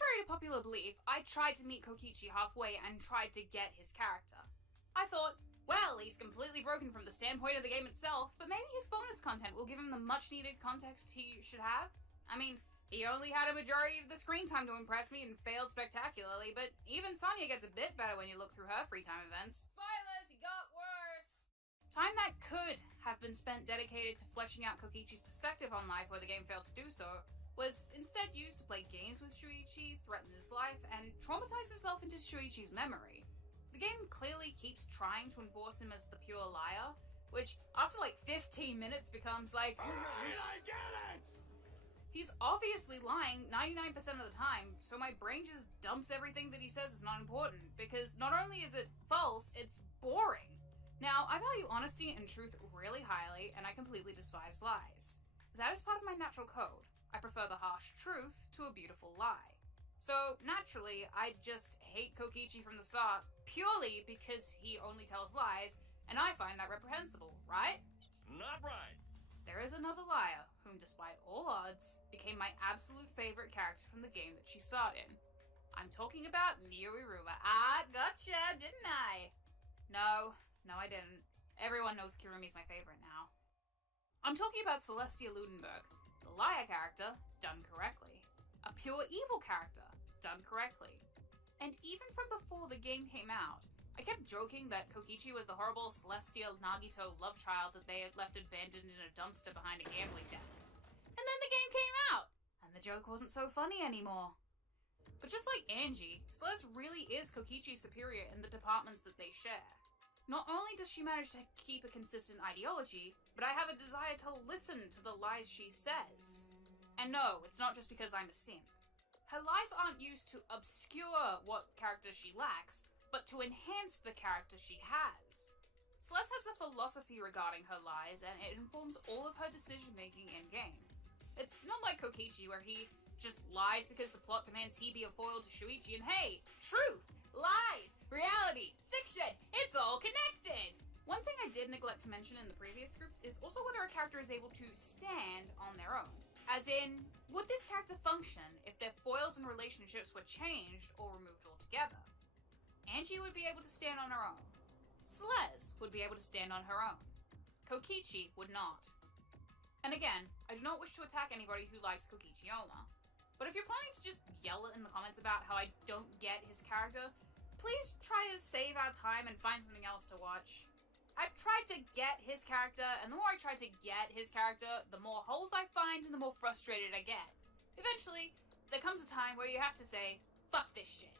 Contrary to popular belief, I tried to meet Kokichi halfway and tried to get his character. I thought, well, he's completely broken from the standpoint of the game itself, but maybe his bonus content will give him the much needed context he should have. I mean, he only had a majority of the screen time to impress me and failed spectacularly, but even Sonya gets a bit better when you look through her free time events. Spoilers, he got worse! Time that could have been spent dedicated to fleshing out Kokichi's perspective on life where the game failed to do so, was instead used to play games with Shuichi, threaten his life, and traumatize himself into Shuichi's memory. The game clearly keeps trying to enforce him as the pure liar, which after like 15 minutes becomes like, alright, I get it! He's obviously lying 99% of the time, so my brain just dumps everything that he says is not important, because not only is it false, it's boring. Now, I value honesty and truth really highly, and I completely despise lies. That is part of my natural code. I prefer the harsh truth to a beautiful lie. So, naturally, I just hate Kokichi from the start, purely because he only tells lies, and I find that reprehensible, right? Not right. There is another liar, whom despite all odds, became my absolute favorite character from the game that she starred in. I'm talking about Miuruma. Ah, gotcha, didn't I? No, I didn't. Everyone knows Kirumi's my favorite now. I'm talking about Celestia Ludenberg, the liar character, done correctly. A pure evil character, done correctly. And even from before the game came out, I kept joking that Kokichi was the horrible Celestia Nagito love child that they had left abandoned in a dumpster behind a gambling den. And then the game came out, and the joke wasn't so funny anymore. But just like Angie, Celeste really is Kokichi's superior in the departments that they share. Not only does she manage to keep a consistent ideology, but I have a desire to listen to the lies she says. And no, it's not just because I'm a simp. Her lies aren't used to obscure what character she lacks, but to enhance the character she has. Celeste has a philosophy regarding her lies, and it informs all of her decision-making in-game. It's not like Kokichi, where he just lies because the plot demands he be a foil to Shuichi, and hey, truth, lies, reality, fiction, it's all connected! One thing I did neglect to mention in the previous script is also whether a character is able to stand on their own. As in, would this character function if their foils and relationships were changed or removed altogether? Angie would be able to stand on her own. Celeste would be able to stand on her own. Kokichi would not. And again, I do not wish to attack anybody who likes Kokichi Oma, but if you're planning to just yell in the comments about how I don't get his character, please try to save our time and find something else to watch. I've tried to get his character, and the more I try to get his character, the more holes I find and the more frustrated I get. Eventually, there comes a time where you have to say, fuck this shit.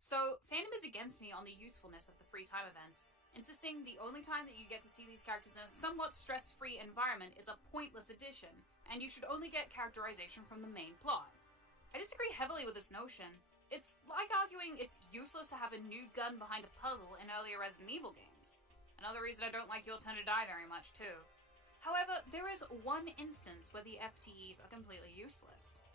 So, fandom is against me on the usefulness of the free time events, insisting the only time that you get to see these characters in a somewhat stress-free environment is a pointless addition, and you should only get characterization from the main plot. I disagree heavily with this notion. It's like arguing it's useless to have a new gun behind a puzzle in earlier Resident Evil games. Another reason I don't like Your Turn to Die very much too. However, there is one instance where the FTEs are completely useless.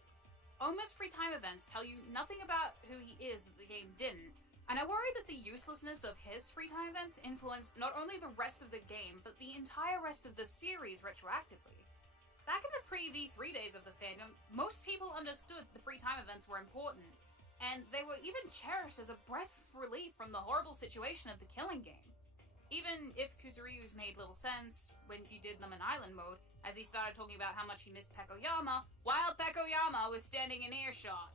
Oma's free time events tell you nothing about who he is that the game didn't, and I worry that the uselessness of his free time events influenced not only the rest of the game, but the entire rest of the series retroactively. Back in the pre-V3 days of the fandom, most people understood the free time events were important, and they were even cherished as a breath of relief from the horrible situation of the killing game. Even if Kuzuryu's made little sense when you did them in island mode, as he started talking about how much he missed Pekoyama, while Pekoyama was standing in earshot.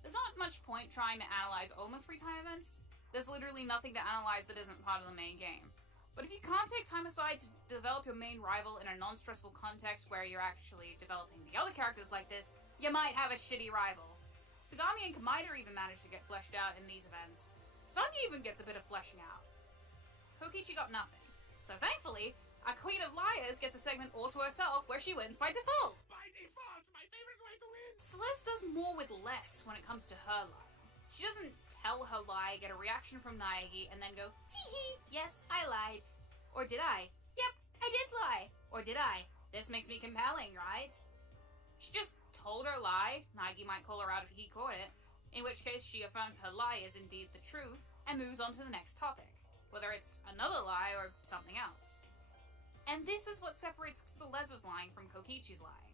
There's not much point trying to analyze Oma's free time events. There's literally nothing to analyze that isn't part of the main game. But if you can't take time aside to develop your main rival in a non-stressful context where you're actually developing the other characters like this, you might have a shitty rival. Togami and Kamida even managed to get fleshed out in these events. Sonya even gets a bit of fleshing out. Kokichi got nothing. So thankfully, our Queen of Liars gets a segment all to herself where she wins by default! By default, my favorite way to win! Celeste does more with less when it comes to her lie. She doesn't tell her lie, get a reaction from Naegi, and then go, tee-hee, yes, I lied. Or did I? Yep, I did lie. Or did I? This makes me compelling, right? She just told her lie, Naegi might call her out if he caught it, in which case she affirms her lie is indeed the truth, and moves on to the next topic, whether it's another lie or something else. And this is what separates Celes's lying from Kokichi's lying.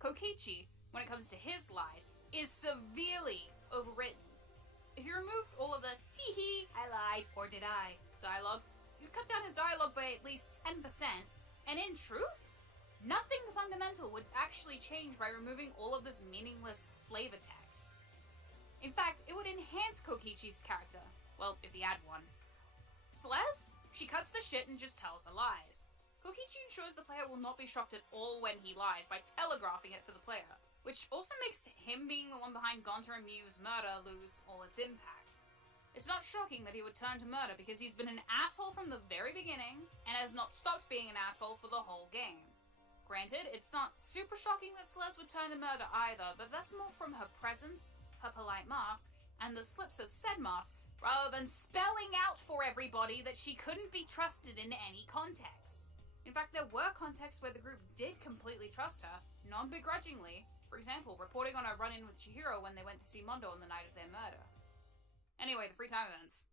Kokichi, when it comes to his lies, is severely overwritten. If you removed all of the tee-hee, I lied, or did I dialogue, you'd cut down his dialogue by at least 10%, and in truth, nothing fundamental would actually change by removing all of this meaningless flavor text. In fact, it would enhance Kokichi's character, well, if he had one. Celes? She cuts the shit and just tells the lies. Kokichi ensures the player will not be shocked at all when he lies by telegraphing it for the player, which also makes him being the one behind Gonta and Miu's murder lose all its impact. It's not shocking that he would turn to murder because he's been an asshole from the very beginning and has not stopped being an asshole for the whole game. Granted, it's not super shocking that Celeste would turn to murder either, but that's more from her presence, her polite mask, and the slips of said mask, rather than spelling out for everybody that she couldn't be trusted in any context. In fact, there were contexts where the group did completely trust her, non-begrudgingly, for example, reporting on her run-in with Chihiro when they went to see Mondo on the night of their murder. Anyway, the free time events.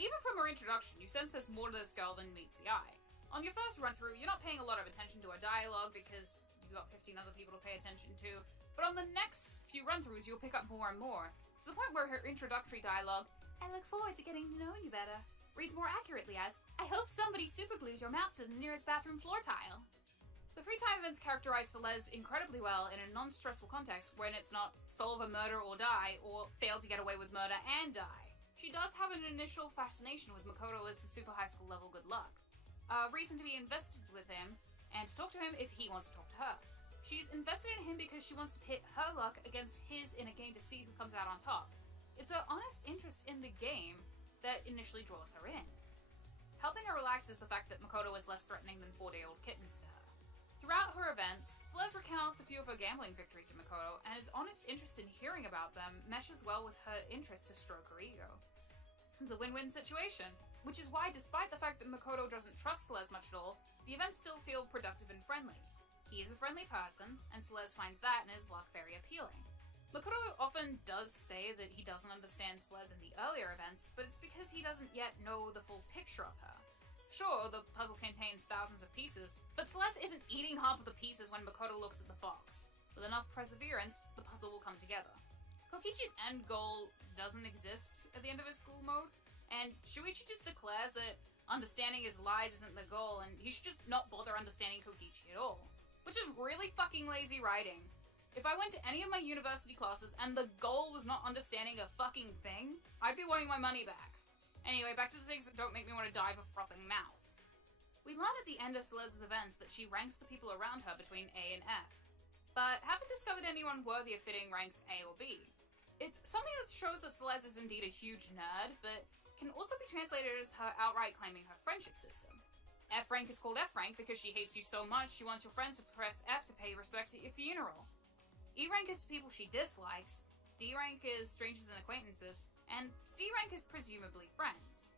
Even from her introduction, you sense there's more to this girl than meets the eye. On your first run-through, you're not paying a lot of attention to her dialogue because you've got 15 other people to pay attention to, but on the next few run-throughs, you'll pick up more and more, to the point where her introductory dialogue, "I look forward to getting to know you better," reads more accurately as, "I hope somebody superglues your mouth to the nearest bathroom floor tile." The free time events characterize Celeste incredibly well in a non-stressful context when it's not solve a murder or die, or fail to get away with murder and die. She does have an initial fascination with Makoto as the super high school level good luck. A reason to be invested with him, and to talk to him if he wants to talk to her. She's invested in him because she wants to pit her luck against his in a game to see who comes out on top. It's her honest interest in the game that initially draws her in. Helping her relax is the fact that Makoto is less threatening than 4-day-old kittens to her. Throughout her events, Celeste recounts a few of her gambling victories to Makoto, and his honest interest in hearing about them meshes well with her interest to stroke her ego. It's a win-win situation, which is why, despite the fact that Makoto doesn't trust Celeste much at all, the events still feel productive and friendly. He is a friendly person, and Celeste finds that and his luck very appealing. Makoto often does say that he doesn't understand Celeste in the earlier events, but it's because he doesn't yet know the full picture of her. Sure, the puzzle contains thousands of pieces, but Celeste isn't eating half of the pieces when Makoto looks at the box. With enough perseverance, the puzzle will come together. Kokichi's end goal doesn't exist at the end of his school mode, and Shuichi just declares that understanding his lies isn't the goal, and he should just not bother understanding Kokichi at all. Which is really fucking lazy writing. If I went to any of my university classes and the goal was not understanding a fucking thing, I'd be wanting my money back. Anyway, back to the things that don't make me want to die of a frothing mouth. We learn at the end of Celeste's events that she ranks the people around her between A and F, but haven't discovered anyone worthy of fitting ranks A or B. It's something that shows that Celeste is indeed a huge nerd, but can also be translated as her outright claiming her friendship system. F rank is called F rank because she hates you so much she wants your friends to press F to pay respects at your funeral. E rank is people she dislikes, D rank is strangers and acquaintances, and C rank is presumably friends.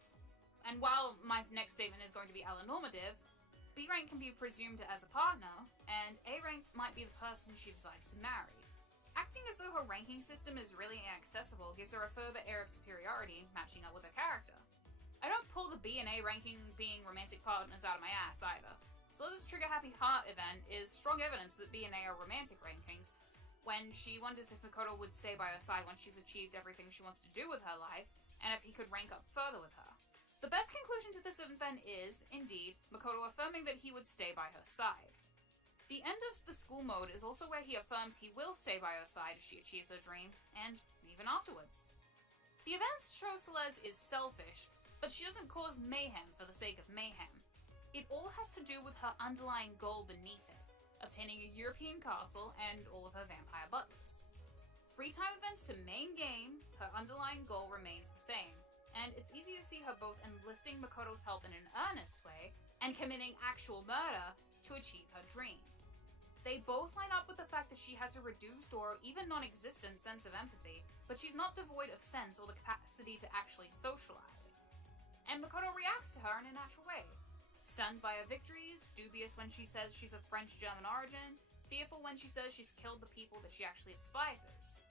And while my next statement is going to be allonormative, B rank can be presumed as a partner, and A rank might be the person she decides to marry. Acting as though her ranking system is really inaccessible gives her a further air of superiority, matching up with her character. I don't pull the B and A ranking being romantic partners out of my ass either. Celeste's Trigger Happy Heart event is strong evidence that B and A are romantic rankings, when she wonders if Makoto would stay by her side once she's achieved everything she wants to do with her life, and if he could rank up further with her. The best conclusion to this event is, indeed, Makoto affirming that he would stay by her side. The end of the school mode is also where he affirms he will stay by her side if she achieves her dream, and even afterwards. The events show Celeste is selfish, but she doesn't cause mayhem for the sake of mayhem. It all has to do with her underlying goal beneath it, obtaining a European castle and all of her vampire butlers. Free time events to main game, her underlying goal remains the same, and it's easy to see her both enlisting Makoto's help in an earnest way and committing actual murder to achieve her dream. They both line up with the fact that she has a reduced or even non-existent sense of empathy, but she's not devoid of sense or the capacity to actually socialize. And Makoto reacts to her in a natural way. Stunned by her victories, dubious when she says she's of French-German origin, fearful when she says she's killed the people that she actually despises.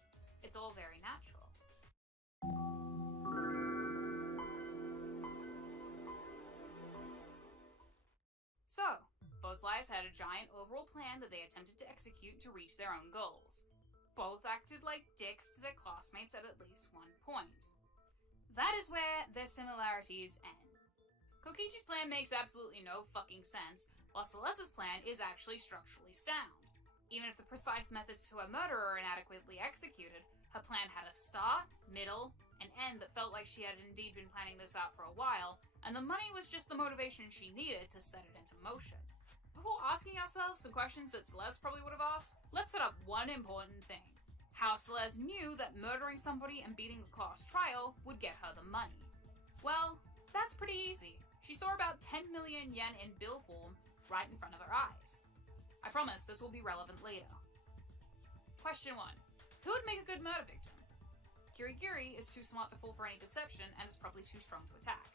It's all very natural. So, Both liars had a giant overall plan that they attempted to execute to reach their own goals. Both acted like dicks to their classmates at least one point. That is where their similarities end. Kokichi's plan makes absolutely no fucking sense, while Celestia's plan is actually structurally sound. Even if the precise methods to her murder are inadequately executed, her plan had a start, middle, and end that felt like she had indeed been planning this out for a while, and the money was just the motivation she needed to set it into motion. Before asking ourselves some questions that Celeste probably would have asked, let's set up one important thing. How Celeste knew that murdering somebody and beating the class trial would get her the money. Well, that's pretty easy. She saw about 10 million yen in bill form right in front of her eyes. I promise this will be relevant later. Question 1. Who would make a good murder victim? Kirigiri is too smart to fall for any deception and is probably too strong to attack.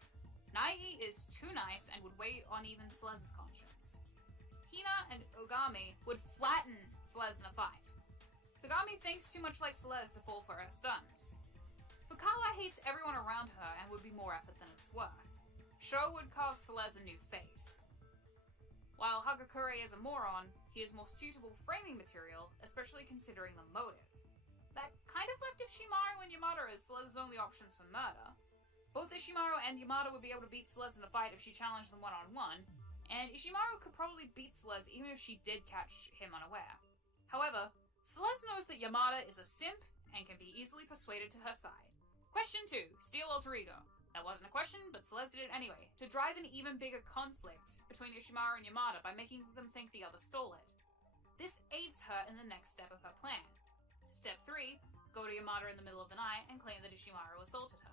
Naegi is too nice and would wait on even Celeste's conscience. Hina and Ogami would flatten Celeste in a fight. Togami thinks too much like Celeste to fall for her stunts. Fukawa hates everyone around her and would be more effort than it's worth. Sho would carve Celeste a new face. While Hagakure is a moron, he is more suitable framing material, especially considering the motive. That kind of left Ishimaru and Yamada as Celeste's only options for murder. Both Ishimaru and Yamada would be able to beat Celeste in a fight if she challenged them one-on-one, and Ishimaru could probably beat Celeste even if she did catch him unaware. However, Celeste knows that Yamada is a simp and can be easily persuaded to her side. Question 2. Steal alter ego. That wasn't a question, but Celeste did it anyway, to drive an even bigger conflict between Ishimaru and Yamada by making them think the other stole it. This aids her in the next step of her plan. Step 3. Go to Yamada in the middle of the night and claim that Ishimaru assaulted her.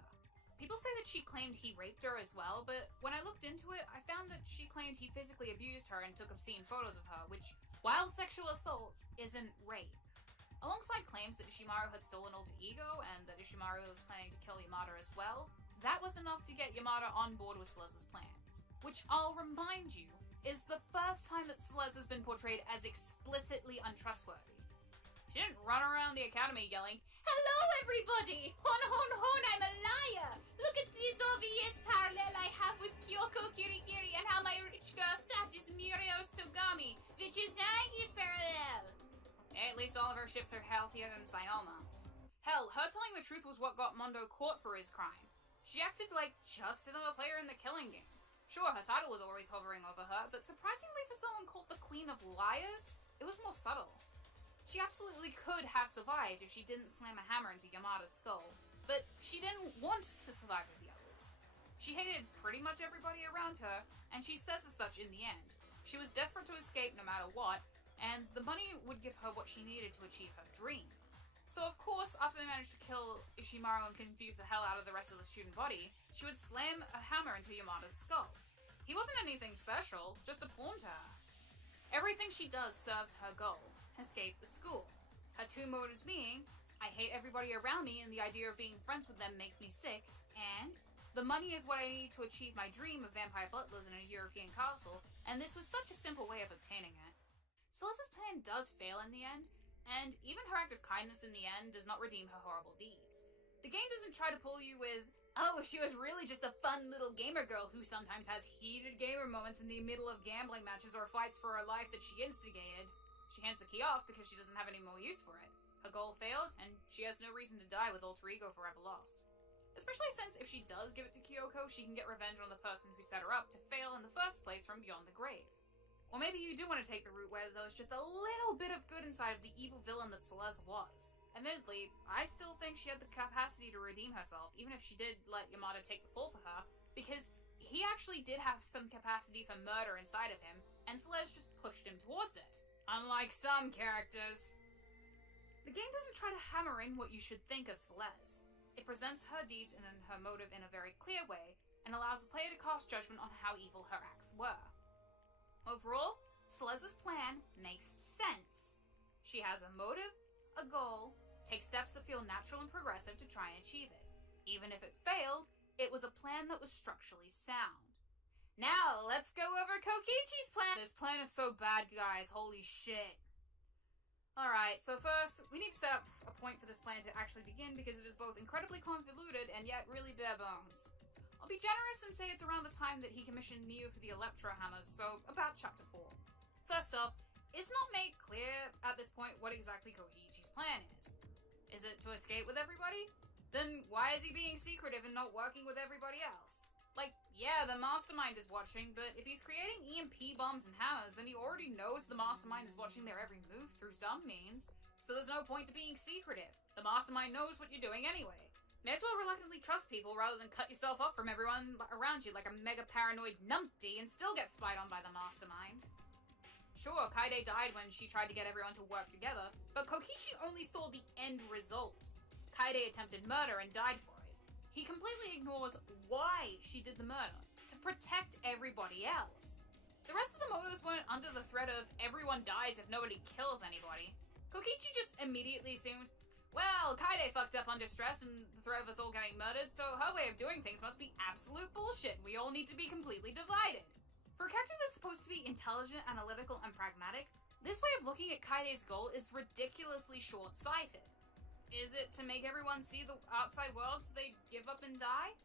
People say that she claimed he raped her as well, but when I looked into it, I found that she claimed he physically abused her and took obscene photos of her, which, while sexual assault, isn't rape. Alongside claims that Ishimaru had stolen alter ego and that Ishimaru was planning to kill Yamada as well, that was enough to get Yamada on board with Celeste's plan. Which, I'll remind you, is the first time that Celeste has been portrayed as explicitly untrustworthy. She didn't run around the academy yelling, "Hello everybody! Hon hon hon, I'm a liar! Look at this obvious parallel I have with Kyoko Kirigiri and how my rich girl status mirrors Togami, which is Naegi's parallel!" At least all of her ships are healthier than Sayoma. Hell, her telling the truth was what got Mondo caught for his crime. She acted like just another player in the killing game. Sure, her title was always hovering over her, but surprisingly for someone called the Queen of Liars, it was more subtle. She absolutely could have survived if she didn't slam a hammer into Yamada's skull, but she didn't want to survive with the others. She hated pretty much everybody around her, and she says as such in the end. She was desperate to escape no matter what, and the money would give her what she needed to achieve her dream. So of course, after they managed to kill Ishimaru and confuse the hell out of the rest of the student body, she would slam a hammer into Yamada's skull. He wasn't anything special, just a pawn to her. Everything she does serves her goal: escape the school. Her two motives being, I hate everybody around me and the idea of being friends with them makes me sick, and the money is what I need to achieve my dream of vampire butlers in a European castle, and this was such a simple way of obtaining it. Celeste's plan does fail in the end, and even her act of kindness in the end does not redeem her horrible deeds. The game doesn't try to pull you with, oh, she was really just a fun little gamer girl who sometimes has heated gamer moments in the middle of gambling matches or fights for her life that she instigated. She hands the key off because she doesn't have any more use for it. Her goal failed, and she has no reason to die with alter ego forever lost. Especially since if she does give it to Kyoko, she can get revenge on the person who set her up to fail in the first place from beyond the grave. Or maybe you do want to take the route where there's just a little bit of good inside of the evil villain that Celeste was. Admittedly, I still think she had the capacity to redeem herself, even if she did let Yamada take the fall for her, because he actually did have some capacity for murder inside of him, and Celeste just pushed him towards it. Unlike some characters. The game doesn't try to hammer in what you should think of Celeste. It presents her deeds and her motive in a very clear way, and allows the player to cast judgment on how evil her acts were. Overall, Celeste's plan makes sense. She has a motive, a goal, takes steps that feel natural and progressive to try and achieve it. Even if it failed, it was a plan that was structurally sound. Now, let's go over Kokichi's plan! This plan is so bad, guys, holy shit. Alright, so first, we need to set up a point for this plan to actually begin because it is both incredibly convoluted and yet really bare bones. I'll be generous and say it's around the time that he commissioned Miu for the Electro Hammers, so about chapter 4. First off, it's not made clear at this point what exactly Kokichi's plan is. Is it to escape with everybody? Then why is he being secretive and not working with everybody else? Like, yeah, the mastermind is watching, but if he's creating EMP bombs and hammers, then he already knows the mastermind is watching their every move through some means, so there's no point to being secretive. The mastermind knows what you're doing anyway. May as well reluctantly trust people rather than cut yourself off from everyone around you like a mega paranoid numpty and still get spied on by the mastermind. Sure, Kaide died when she tried to get everyone to work together, but Kokichi only saw the end result. Kaide attempted murder and died for it. He completely ignores why she did the murder, to protect everybody else. The rest of the motos weren't under the threat of everyone dies if nobody kills anybody. Kokichi just immediately assumes, well, Kaide fucked up under stress and the threat of us all getting murdered, so her way of doing things must be absolute bullshit. We all need to be completely divided. For a character that's supposed to be intelligent, analytical, and pragmatic, this way of looking at Kaide's goal is ridiculously short-sighted. Is it to make everyone see the outside world so they give up and die?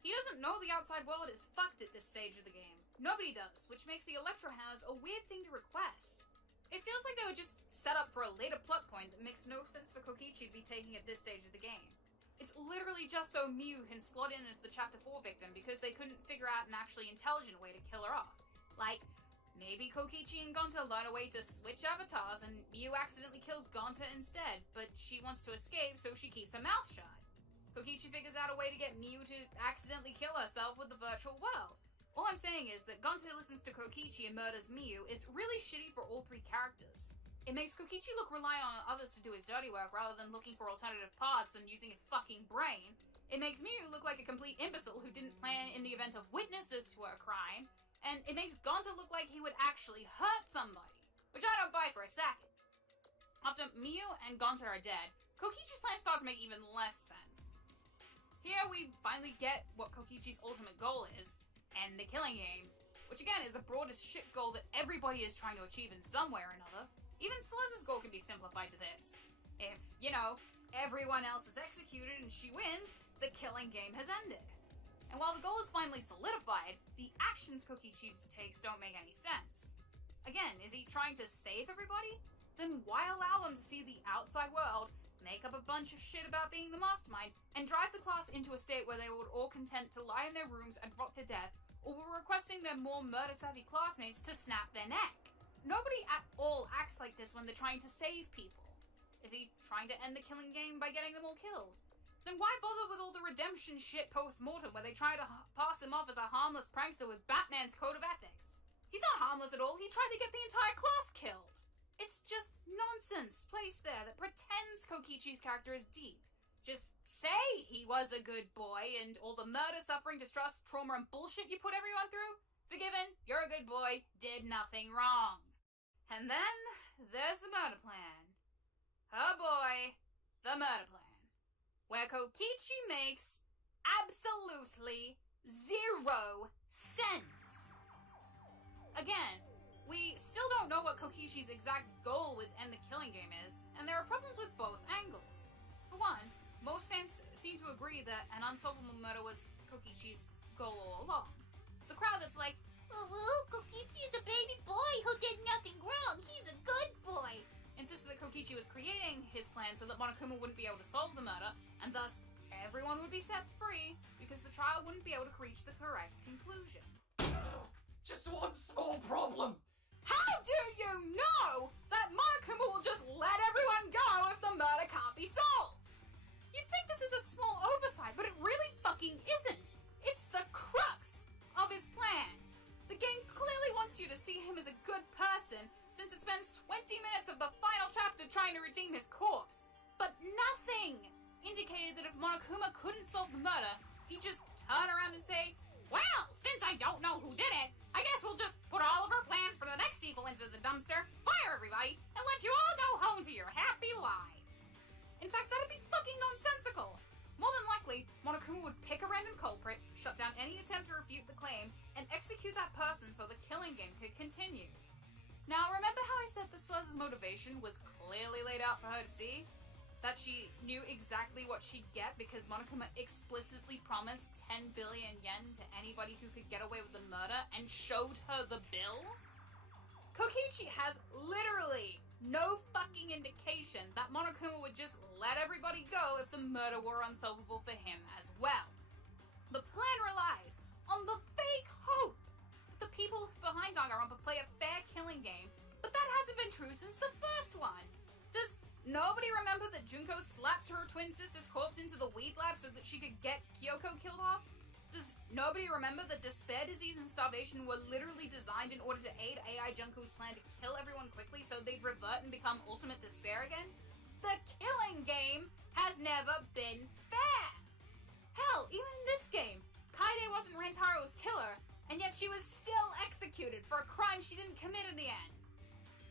He doesn't know the outside world is fucked at this stage of the game. Nobody does, which makes the Electro Hammers a weird thing to request. It feels like they were just set up for a later plot point that makes no sense for Kokichi to be taking at this stage of the game. It's literally just so Miu can slot in as the Chapter 4 victim because they couldn't figure out an actually intelligent way to kill her off. Like, maybe Kokichi and Gonta learn a way to switch avatars and Miu accidentally kills Gonta instead, but she wants to escape so she keeps her mouth shut. Kokichi figures out a way to get Miu to accidentally kill herself with the virtual world. All I'm saying is that Gonta listens to Kokichi and murders Miu is really shitty for all three characters. It makes Kokichi look reliant on others to do his dirty work rather than looking for alternative paths and using his fucking brain. It makes Miu look like a complete imbecile who didn't plan in the event of witnesses to a crime. And it makes Gonta look like he would actually hurt somebody, which I don't buy for a second. After Miu and Gonta are dead, Kokichi's plans start to make even less sense. Here we finally get what Kokichi's ultimate goal is, end the killing game, which again is the broadest shit goal that everybody is trying to achieve in some way or another. Even Celestia's goal can be simplified to this. If, you know, everyone else is executed and she wins, the killing game has ended. And while the goal is finally solidified, the actions Kokichi takes don't make any sense. Again, is he trying to save everybody? Then why allow them to see the outside world, make up a bunch of shit about being the mastermind, and drive the class into a state where they were all content to lie in their rooms and rot to death, or were requesting their more murder-savvy classmates to snap their neck? Nobody at all acts like this when they're trying to save people. Is he trying to end the killing game by getting them all killed? Then why bother with all the redemption shit post-mortem where they try to pass him off as a harmless prankster with Batman's code of ethics? He's not harmless at all, he tried to get the entire class killed. It's just nonsense placed there that pretends Kokichi's character is deep. Just say he was a good boy and all the murder, suffering, distress, trauma, and bullshit you put everyone through? Forgiven, you're a good boy, did nothing wrong. And then, there's the murder plan. Oh boy, the murder plan. Where Kokichi makes absolutely 0 sense. Again, we still don't know what Kokichi's exact goal with End the Killing Game is, and there are problems with both angles. For one, most fans seem to agree that an unsolvable murder was Kokichi's goal all along. The crowd that's like, oh, Kokichi is a baby boy who did nothing wrong, he's a good boy, insisted that Kokichi was creating his plan so that Monokuma wouldn't be able to solve the murder, and thus everyone would be set free because the trial wouldn't be able to reach the correct conclusion. Just one small problem. How do you know that Monokuma will just let everyone go if the murder can't be solved? You'd think this is a small oversight, but it really fucking isn't. It's the crux of his plan. The game clearly wants you to see him as a good person since it spends 20 minutes of the final chapter trying to redeem his corpse. But nothing indicated that if Monokuma couldn't solve the murder, he'd just turn around and say, well, since I don't know who did it, I guess we'll just put all of our plans for the next sequel into the dumpster, fire everybody, and let you all go home to your happy lives. In fact, that'd be fucking nonsensical. More than likely, Monokuma would pick a random culprit, shut down any attempt to refute the claim, and execute that person so the killing game could continue. Now, remember how I said that Celestia's motivation was clearly laid out for her to see? That she knew exactly what she'd get because Monokuma explicitly promised 10 billion yen to anybody who could get away with the murder and showed her the bills? Kokichi Kokichi has literally no fucking indication that Monokuma would just let everybody go if the murder were unsolvable for him as well. The plan relies on the fake hope that the people behind Danganronpa play a fair killing game, but that hasn't been true since the first one. Does nobody remember that Junko slapped her twin sister's corpse into the weed lab so that she could get Kyoko killed off? Does nobody remember that despair, disease, and starvation were literally designed in order to aid AI Junko's plan to kill everyone quickly so they'd revert and become ultimate despair again? The killing game has never been fair! Hell, even in this game, Kaede wasn't Rantaro's killer, and yet she was still executed for a crime she didn't commit in the end.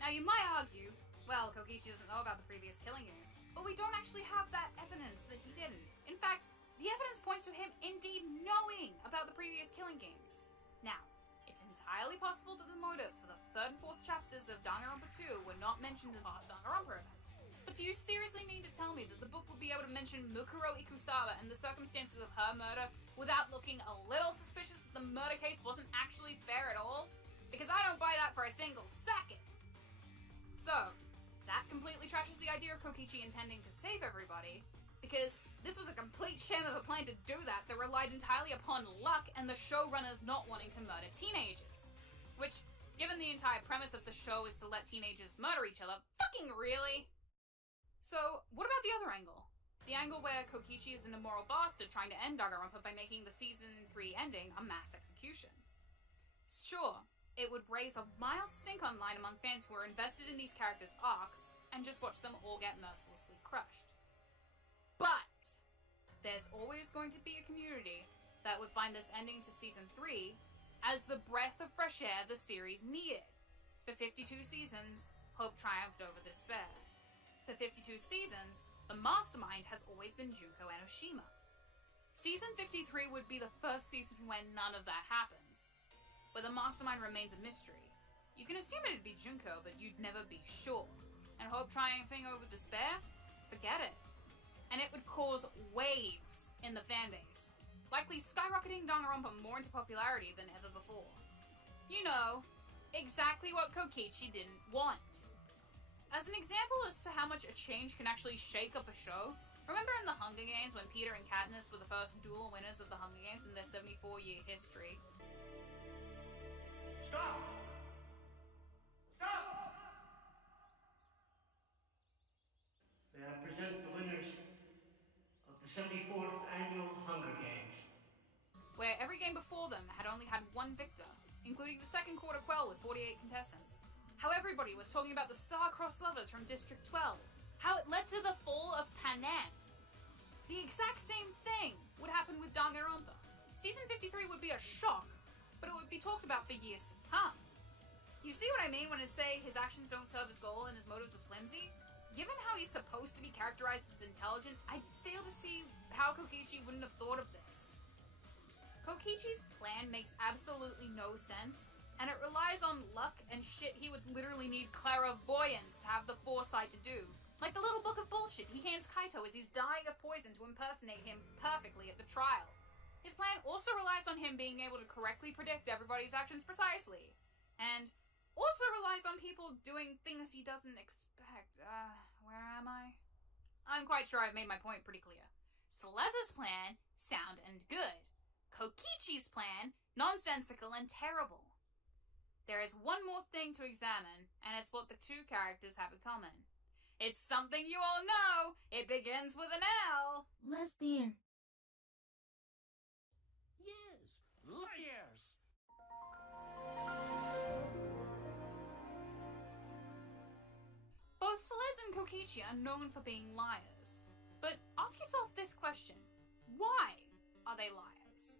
Now you might argue, well, Kokichi doesn't know about the previous killing games, but we don't actually have that evidence that he didn't. In fact, the evidence points to him indeed knowing about the previous killing games. Now, it's entirely possible that the motives for the 3rd and 4th chapters of Danganronpa 2 were not mentioned in the past Danganronpa events. But do you seriously mean to tell me that the book will be able to mention Mukuro Ikusawa and the circumstances of her murder without looking a little suspicious that the murder case wasn't actually fair at all? Because I don't buy that for a single second. So, that completely trashes the idea of Kokichi intending to save everybody, because this was a complete sham of a plan to do that relied entirely upon luck and the showrunners not wanting to murder teenagers. Which, given the entire premise of the show is to let teenagers murder each other, fucking really? So, what about the other angle? The angle where Kokichi is an immoral bastard trying to end Danganronpa by making the Season 3 ending a mass execution. Sure, it would raise a mild stink online among fans who are invested in these characters' arcs and just watch them all get mercilessly crushed. But there's always going to be a community that would find this ending to Season 3 as the breath of fresh air the series needed. For 52 seasons, hope triumphed over despair. For 52 seasons, the mastermind has always been Junko Enoshima. Season 53 would be the first season when none of that happens, where the mastermind remains a mystery. You can assume it'd be Junko, but you'd never be sure. And hope triumphing over despair? Forget it. And it would cause waves in the fanbase, likely skyrocketing Danganronpa more into popularity than ever before. You know, exactly what Kokichi didn't want. As an example as to how much a change can actually shake up a show, remember in the Hunger Games when Peter and Katniss were the first dual winners of the Hunger Games in their 74-year history? Stop! Stop! May I present the winners of the 74th Annual Hunger Games. Where every game before them had only had one victor, including the second quarter quell with 48 contestants. How everybody was talking about the star-crossed lovers from District 12. How it led to the fall of Panem. The exact same thing would happen with Danganronpa. Season 53 would be a shock, but it would be talked about for years to come. You see what I mean when I say his actions don't serve his goal and his motives are flimsy? Given how he's supposed to be characterized as intelligent, I fail to see how Kokichi wouldn't have thought of this. Kokichi's plan makes absolutely no sense, and it relies on luck and shit he would literally need clairvoyance to have the foresight to do. Like the little book of bullshit he hands Kaito as he's dying of poison to impersonate him perfectly at the trial. His plan also relies on him being able to correctly predict everybody's actions precisely, and also relies on people doing things he doesn't expect. Where am I? I'm quite sure I've made my point pretty clear. Celestia's plan, sound and good. Kokichi's plan, nonsensical and terrible. There is one more thing to examine, and it's what the two characters have in common. It's something you all know! It begins with an L! Lesbian. Yes, liars! Both Celeste and Kokichi are known for being liars. But ask yourself this question. Why are they liars?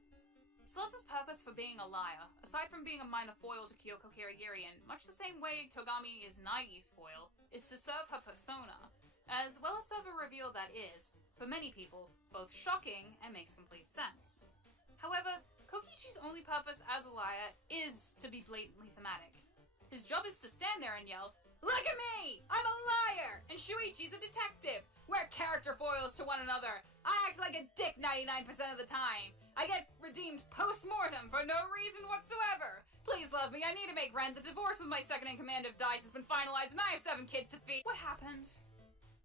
Celeste's purpose for being a liar, aside from being a minor foil to Kyoko Kirigiri in much the same way Togami is Naigi's foil, is to serve her persona, as well as serve a reveal that is, for many people, both shocking and makes complete sense. However, Kokichi's only purpose as a liar is to be blatantly thematic. His job is to stand there and yell, "Look at me! I'm a liar! And Shuichi's a detective! We're character foils to one another! I act like a dick 99% of the time! I get redeemed post-mortem for no reason whatsoever! Please love me, I need to make rent. The divorce with my second-in-command of Dice has been finalized and I have 7 kids to feed. What happened?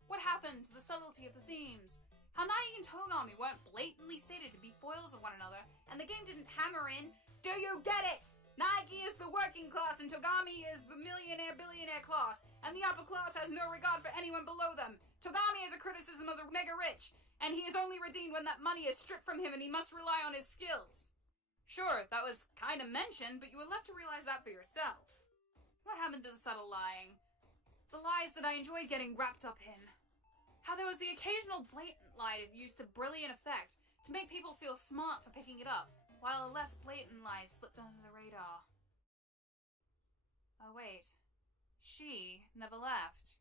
What happened to the subtlety of the themes? How Nagi and Togami weren't blatantly stated to be foils of one another, and the game didn't hammer in, do you get it? Nagi is the working class and Togami is the millionaire-billionaire class, and the upper class has no regard for anyone below them. Togami is a criticism of the mega-rich, and he is only redeemed when that money is stripped from him and he must rely on his skills. Sure, that was kind of mentioned, but you were left to realize that for yourself. What happened to the subtle lying? The lies that I enjoyed getting wrapped up in. How there was the occasional blatant lie used to brilliant effect, to make people feel smart for picking it up, while a less blatant lie slipped under the radar. Oh wait, she never left.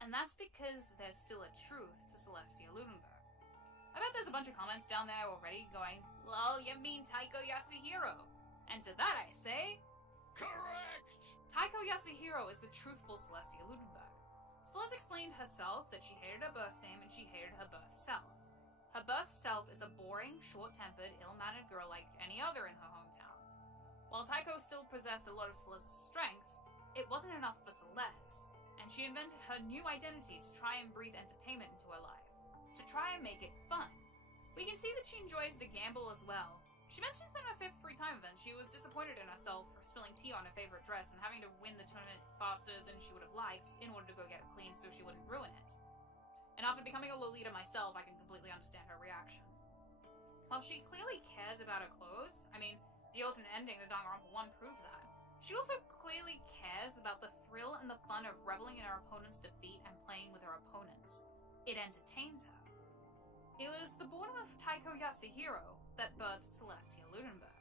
And that's because there's still a truth to Celestia Ludenberg. I bet there's a bunch of comments down there already going, lol, you mean Taiko Yasuhiro? And to that I say... Correct! Taiko Yasuhiro is the truthful Celestia Ludenberg. Celeste explained herself that she hated her birth name and she hated her birth self. Her birth self is a boring, short-tempered, ill-mannered girl like any other in her hometown. While Taiko still possessed a lot of Celeste's strengths, it wasn't enough for Celeste, and she invented her new identity to try and breathe entertainment into her life. To try and make it fun. We can see that she enjoys the gamble as well. She mentions that in her 5th free time event she was disappointed in herself for spilling tea on her favorite dress and having to win the tournament faster than she would have liked in order to go get it clean so she wouldn't ruin it. And after becoming a Lolita myself, I can completely understand her reaction. While she clearly cares about her clothes, I mean, the alternate ending to Danganronpa 1 proved that, she also clearly cares about the thrill and the fun of reveling in her opponent's defeat and playing with her opponents. It entertains her. It was the boredom of Taiko Yasuhiro that birthed Celestia Ludenberg.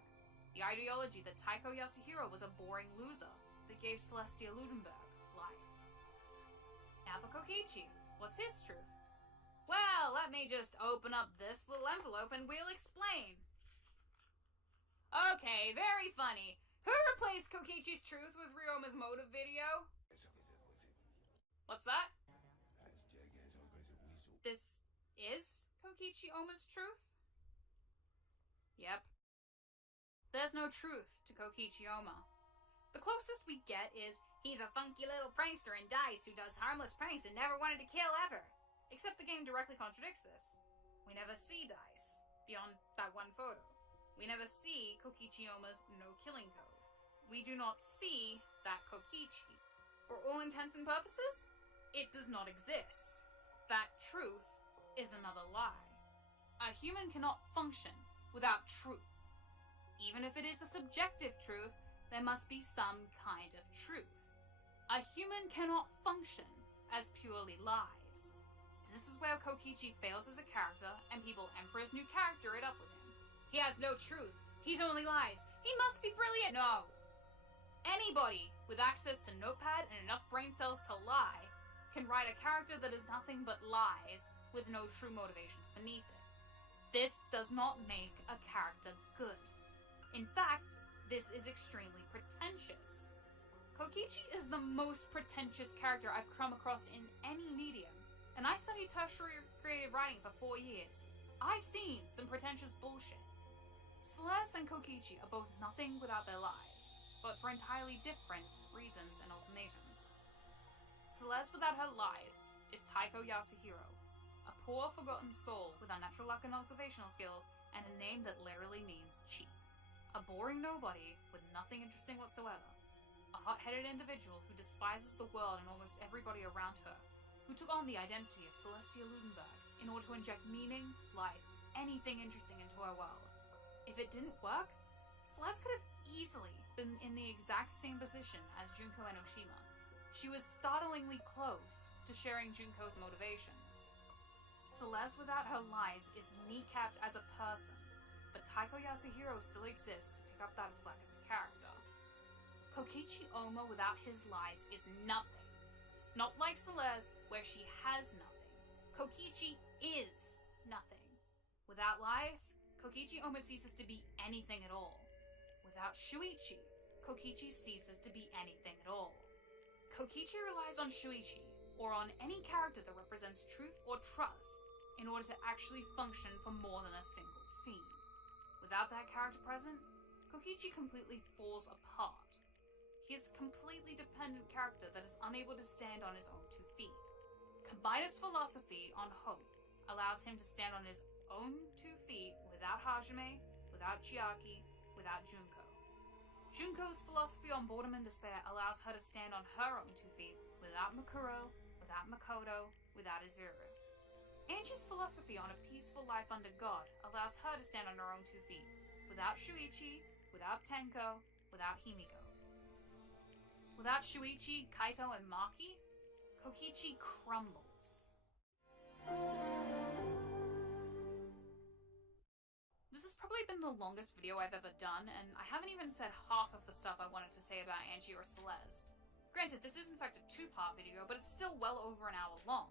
The ideology that Taiko Yasuhiro was a boring loser that gave Celestia Ludenberg life. Now for Kokichi, what's his truth? Well, let me just open up this little envelope and we'll explain. Okay, very funny. Who replaced Kokichi's truth with Ryoma's motive video? What's that? This is Kokichi Oma's truth? Yep. There's no truth to Kokichi Oma. The closest we get is, he's a funky little prankster in Dice who does harmless pranks and never wanted to kill ever. Except the game directly contradicts this. We never see Dice, beyond that one photo. We never see Kokichi Oma's no-killing code. We do not see that Kokichi. For all intents and purposes, it does not exist. That truth is another lie. A human cannot function without truth. Even if it is a subjective truth, there must be some kind of truth. A human cannot function as purely lies. This is where Kokichi fails as a character, and people Emperor's New Character it up with him. He has no truth. He's only lies. He must be brilliant. No. Anybody with access to Notepad and enough brain cells to lie can write a character that is nothing but lies with no true motivations beneath it. This does not make a character good. In fact, this is extremely pretentious. Kokichi is the most pretentious character I've come across in any medium, and I studied tertiary creative writing for 4 years. I've seen some pretentious bullshit. Celeste and Kokichi are both nothing without their lies, but for entirely different reasons and ultimatums. Celeste without her lies is Taiko Yasuhiro, a poor forgotten soul with unnatural luck and observational skills, and a name that literally means cheap. A boring nobody with nothing interesting whatsoever. A hot-headed individual who despises the world and almost everybody around her, who took on the identity of Celestia Ludenberg in order to inject meaning, life, anything interesting into her world. If it didn't work, Celeste could have easily been in the exact same position as Junko Enoshima. She was startlingly close to sharing Junko's motivations. Celeste without her lies is kneecapped as a person, but Taiko Yasuhiro still exists to pick up that slack as a character. Kokichi Oma without his lies is nothing. Not like Celeste, where she has nothing. Kokichi is nothing. Without lies, Kokichi Oma ceases to be anything at all. Without Shuichi, Kokichi ceases to be anything at all. Kokichi relies on Shuichi, or on any character that represents truth or trust, in order to actually function for more than a single scene. Without that character present, Kokichi completely falls apart. He is a completely dependent character that is unable to stand on his own 2 feet. Kabaida's philosophy on hope allows him to stand on his own 2 feet without Hajime, without Chiaki, without Junko. Junko's philosophy on boredom and despair allows her to stand on her own 2 feet without Makuro, without Makoto, without Izuru. Angie's philosophy on a peaceful life under God allows her to stand on her own 2 feet without Shuichi, without Tenko, without Himiko. Without Shuichi, Kaito, and Maki, Kokichi crumbles. This has probably been the longest video I've ever done, and I haven't even said half of the stuff I wanted to say about Angie or Celeste. Granted, this is in fact a 2-part video, but it's still well over an hour long.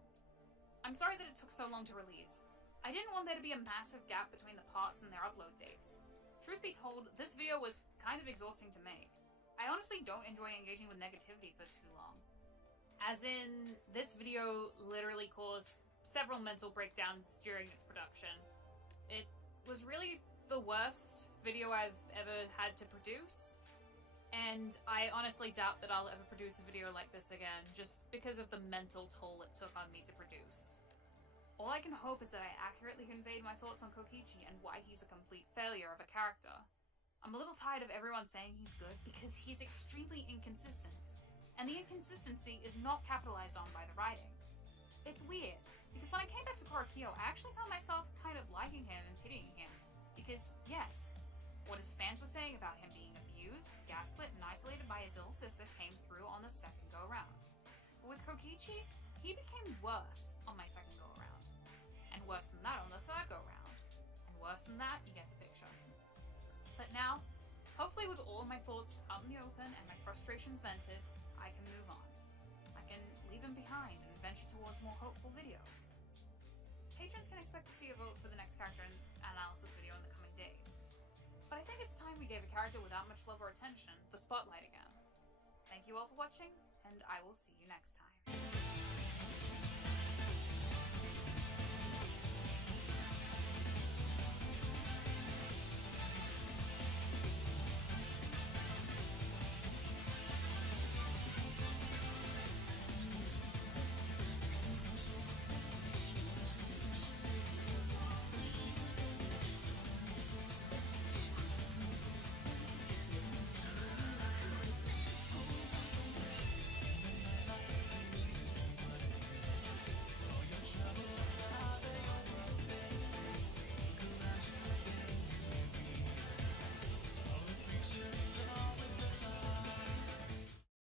I'm sorry that it took so long to release. I didn't want there to be a massive gap between the parts and their upload dates. Truth be told, this video was kind of exhausting to make. I honestly don't enjoy engaging with negativity for too long. As in, this video literally caused several mental breakdowns during its production. It was really the worst video I've ever had to produce, and I honestly doubt that I'll ever produce a video like this again, just because of the mental toll it took on me to produce. All I can hope is that I accurately conveyed my thoughts on Kokichi and why he's a complete failure of a character. I'm a little tired of everyone saying he's good because he's extremely inconsistent, and the inconsistency is not capitalized on by the writing. It's weird, because when I came back to Korakio, I actually found myself kind of liking him and pitying him, because yes, what his fans were saying about him being abused, gaslit, and isolated by his little sister came through on the second go-round. But with Kokichi, he became worse on my second go-around, and worse than that on the third go-round, and worse than that, you get the picture. But now, hopefully with all of my thoughts out in the open and my frustrations vented, I can move on. I can leave them behind and venture towards more hopeful videos. Patrons can expect to see a vote for the next character analysis video in the coming days. But I think it's time we gave a character without much love or attention the spotlight again. Thank you all for watching, and I will see you next time.